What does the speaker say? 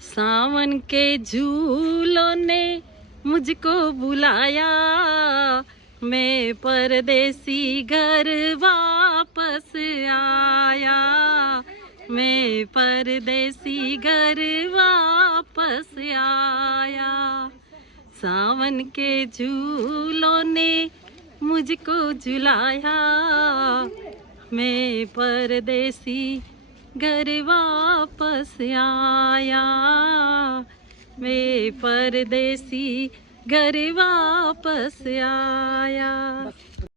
सावन के झूलों ने मुझको बुलाया, मैं परदेसी घर वापस आया, मैं परदेसी घर वापस आया। सावन के झूलों ने मुझको झुलाया, मैं परदेसी घर वापस आया, मैं परदेसी घर वापस आया।